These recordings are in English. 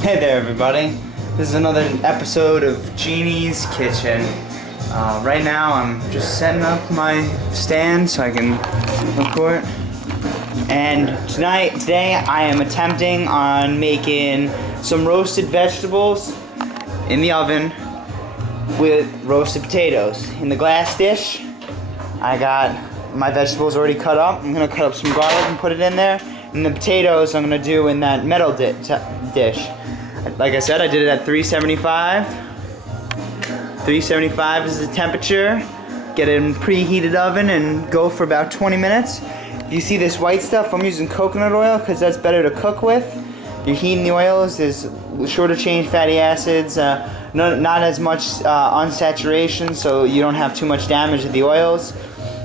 Hey there everybody, this is another episode of Jeannie's Kitchen. Right now I'm just setting up my stand so I can record. And today I am attempting on making some roasted vegetables in the oven with roasted potatoes. In the glass dish, I got my vegetables already cut up. I'm going to cut up some garlic and put it in there. And the potatoes I'm going to do in that metal dish. Like I said, I did it at 375. 375 is the temperature. Get it in preheated oven and go for about 20 minutes. You see this white stuff? I'm using coconut oil because that's better to cook with. You're heating the oils. There's shorter chain fatty acids, not as much unsaturation, so you don't have too much damage to the oils.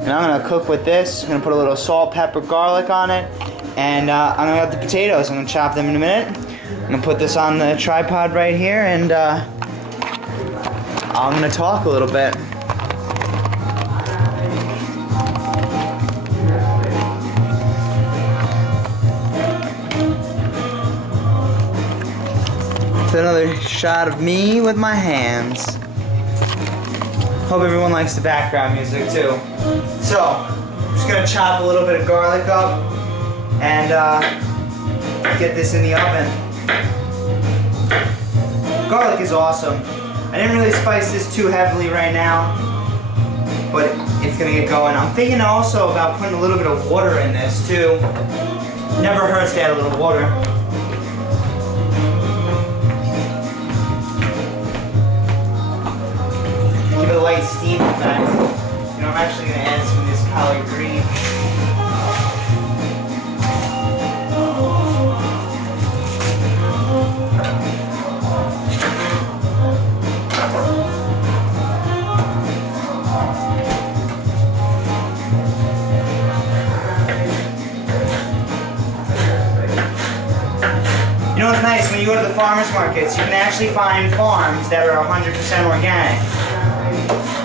And I'm going to cook with this. I'm going to put a little salt, pepper, garlic on it. And I'm going to have the potatoes. I'm going to chop them in a minute. I'm going to put this on the tripod right here, and I'm going to talk a little bit. It's another shot of me with my hands. Hope everyone likes the background music too. So, I'm just going to chop a little bit of garlic up and get this in the oven. Garlic is awesome. I didn't really spice this too heavily right now, but it's gonna get going. I'm thinking also about putting a little bit of water in this too. Never hurts to add a little water. Give it a light steam effect. You know, I'm actually gonna add some of this collard green. You know what's nice? When you go to the farmers markets, you can actually find farms that are 100% organic.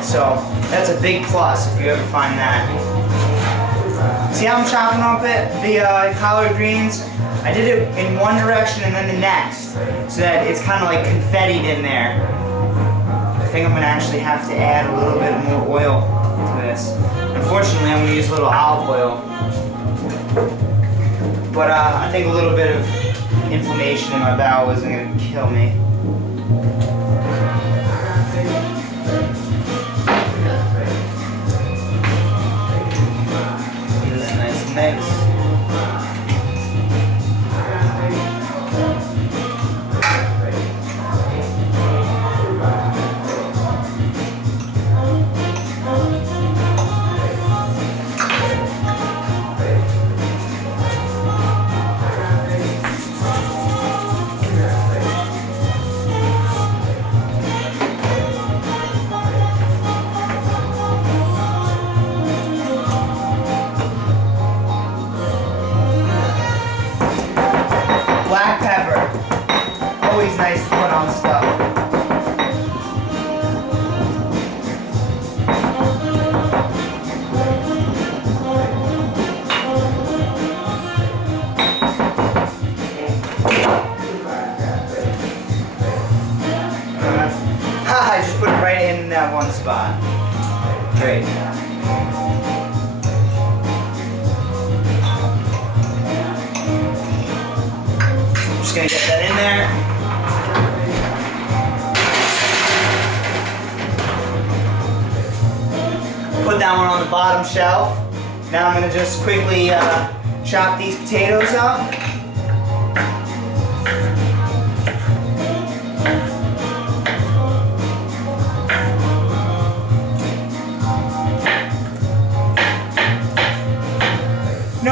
So that's a big plus if you ever find that. See how I'm chopping up the collard greens? I did it in one direction and then the next, so that it's kind of like confettied in there. I think I'm going to actually have to add a little bit more oil to this. Unfortunately, I'm going to use a little olive oil. But I think a little bit of inflammation in my bowel isn't going to kill me. This is nice and mix. Black pepper. Always nice to put on stuff. I just put it right in that one spot. Great. Just gonna get that in there. Put that one on the bottom shelf. Now I'm gonna just quickly chop these potatoes up.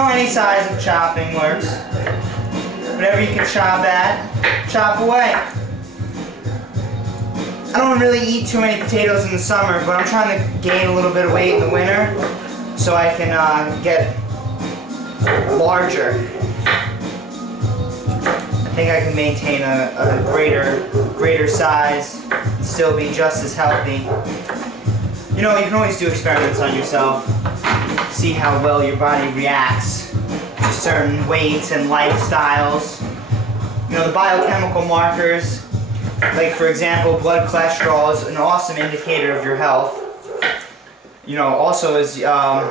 Any size of chopping works. Whatever you can chop at, chop away. I don't really eat too many potatoes in the summer, but I'm trying to gain a little bit of weight in the winter so I can get larger. I think I can maintain a greater size and still be just as healthy. You know, you can always do experiments on yourself. See how well your body reacts to certain weights and lifestyles. the biochemical markers, like for example, blood cholesterol is an awesome indicator of your health. Also is, your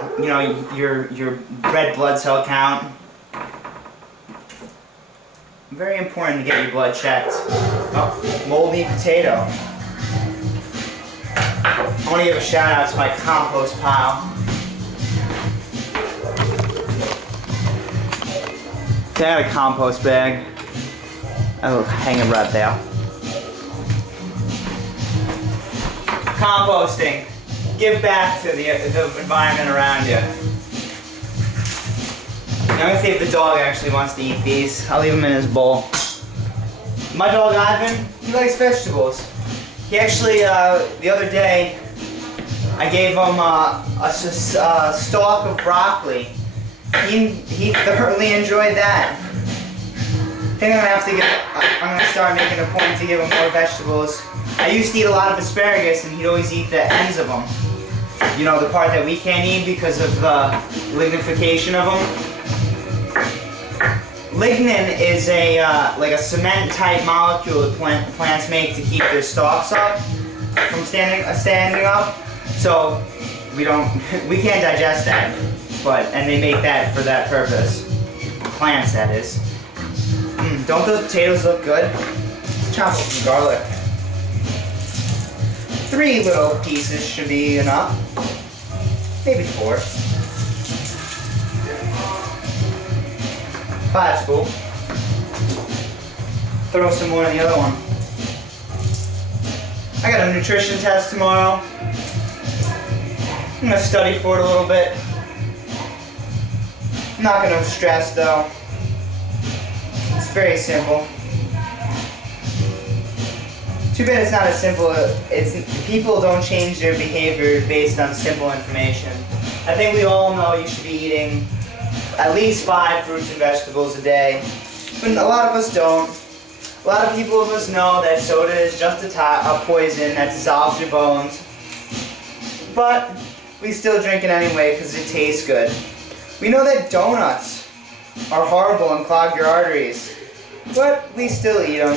red blood cell count. Very important to get your blood checked. Oh, moldy potato. I want to give a shout out to my compost pile. I got a compost bag. I'll hang it right there. Composting. Give back to the environment around you. I'm gonna see if the dog actually wants to eat these. I'll leave him in his bowl. My dog Ivan, he likes vegetables. He actually, the other day, I gave him a stalk of broccoli. He thoroughly enjoyed that. I think I'm gonna start making a point to give him more vegetables. I used to eat a lot of asparagus, and he'd always eat the ends of them. The part that we can't eat because of the lignification of them. Lignin is like a cement-type molecule that plants make to keep their stalks up from standing up. So we can't digest that, and they make that for that purpose. Plants, that is. Don't those potatoes look good? Let's chop up some garlic. 3 little pieces should be enough. Maybe 4. 5's cool. Throw some more in the other one. I got a nutrition test tomorrow. I'm gonna study for it a little bit. I'm not gonna stress though. It's very simple. Too bad it's not as simple. People don't change their behavior based on simple information. I think we all know you should be eating at least 5 fruits and vegetables a day, but a lot of us don't. A lot of people of us know that soda is just a poison that dissolves your bones, but we still drink it anyway because it tastes good. We know that donuts are horrible and clog your arteries, but we still eat them.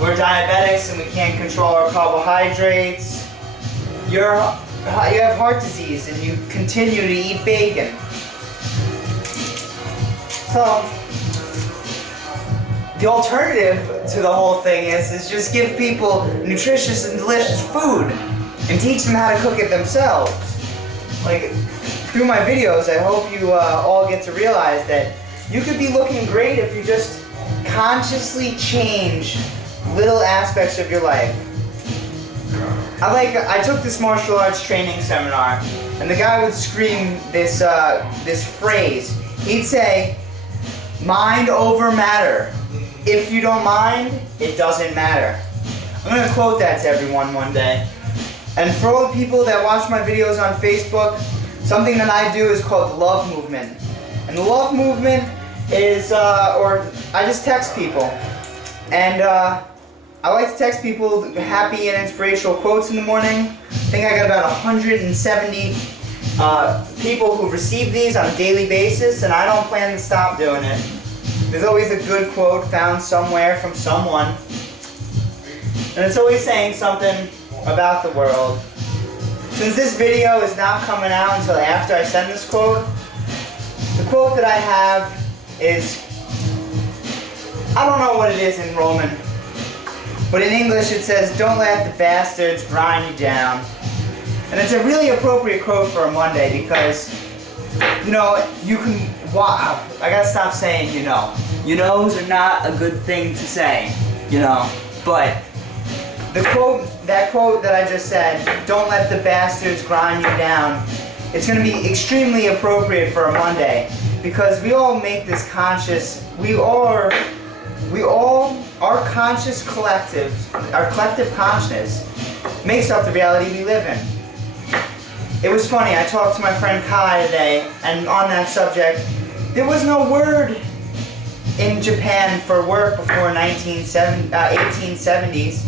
We're diabetics and we can't control our carbohydrates. You have heart disease and you continue to eat bacon. So, the alternative to the whole thing is just give people nutritious and delicious food and teach them how to cook it themselves. Like, through my videos, I hope you all get to realize that you could be looking great if you just consciously change little aspects of your life. I took this martial arts training seminar, and the guy would scream this phrase. He'd say, "Mind over matter. If you don't mind, it doesn't matter." I'm going to quote that to everyone one day. And for all the people that watch my videos on Facebook, something that I do is called the love movement. And the love movement is, I just text people. And I like to text people happy and inspirational quotes in the morning. I think I got about 170 people who receive these on a daily basis, and I don't plan to stop doing it. There's always a good quote found somewhere from someone, and it's always saying something about the world. Since this video is not coming out until after I send this quote, the quote that I have is, I don't know what it is in Roman, but in English it says, "Don't let the bastards grind you down." And it's a really appropriate quote for a Monday because, you can, wow, I gotta stop saying you know. You knows are not a good thing to say, but that quote that I just said, "Don't let the bastards grind you down," it's gonna be extremely appropriate for a Monday because we all make this conscious, our conscious collective, our collective consciousness makes up the reality we live in. It was funny, I talked to my friend Kai today, and on that subject, there was no word in Japan for work before 1870s.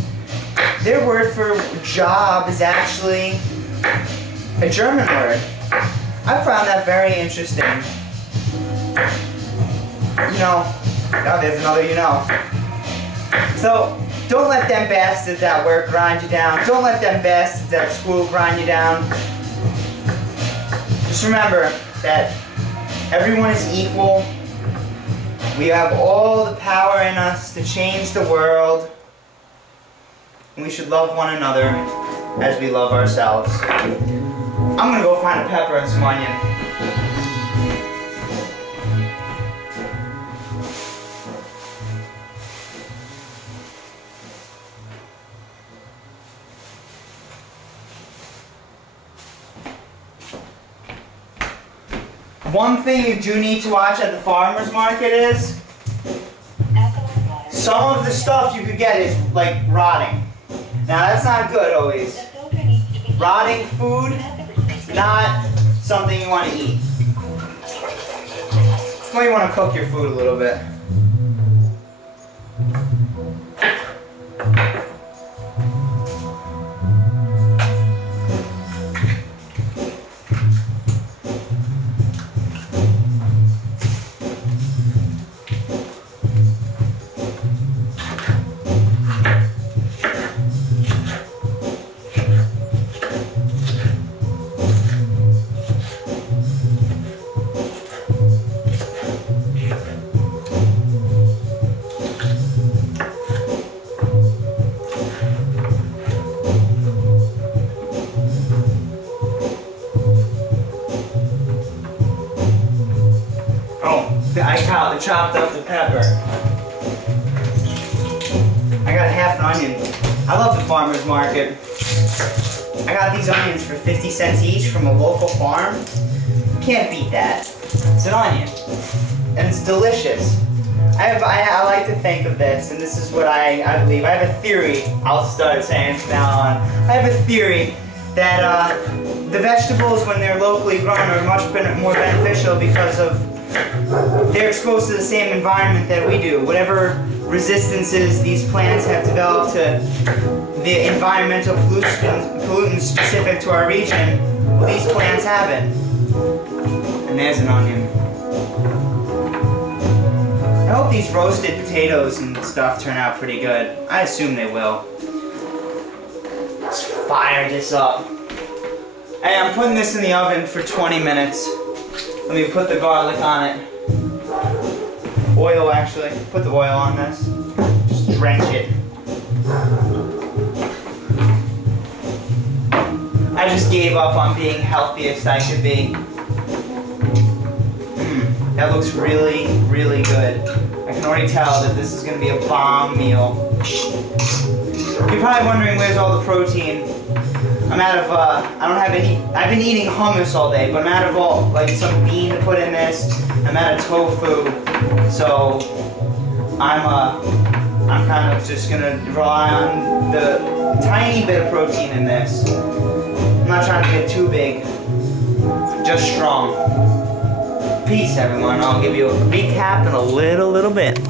Their word for job is actually a German word. I found that very interesting. Oh, there's another you know. So, don't let them bastards at work grind you down. Don't let them bastards at school grind you down. Just remember that everyone is equal. We have all the power in us to change the world. And we should love one another as we love ourselves. I'm gonna go find a pepper and some onion. One thing you do need to watch at the farmer's market is some of the stuff you could get is like rotting. Now that's not good always. Rotting food, not something you want to eat. Well, you want to cook your food a little bit. I chopped up the pepper. I got half an onion. I love the farmer's market. I got these onions for 50 cents each from a local farm. Can't beat that. It's an onion. And it's delicious. I like to think of this, and this is what I believe. I have a theory. I'll start saying from now on. I have a theory that the vegetables, when they're locally grown, are much more beneficial because of they're exposed to the same environment that we do. Whatever resistances these plants have developed to the environmental pollutants specific to our region, well, these plants have it. And there's an onion. I hope these roasted potatoes and stuff turn out pretty good. I assume they will. Let's fire this up. Hey, I'm putting this in the oven for 20 minutes. Let me put the garlic on it. Oil, actually. Put the oil on this. Just drench it. I just gave up on being healthiest I could be. That looks really, really good. I can already tell that this is going to be a bomb meal. You're probably wondering where's all the protein. I'm out of, I don't have any, I've been eating hummus all day, but I'm out of all, like some bean to put in this. I'm out of tofu, so I'm kind of just gonna rely on the tiny bit of protein in this. I'm not trying to get too big, just strong. Peace, everyone. I'll give you a recap in a little bit.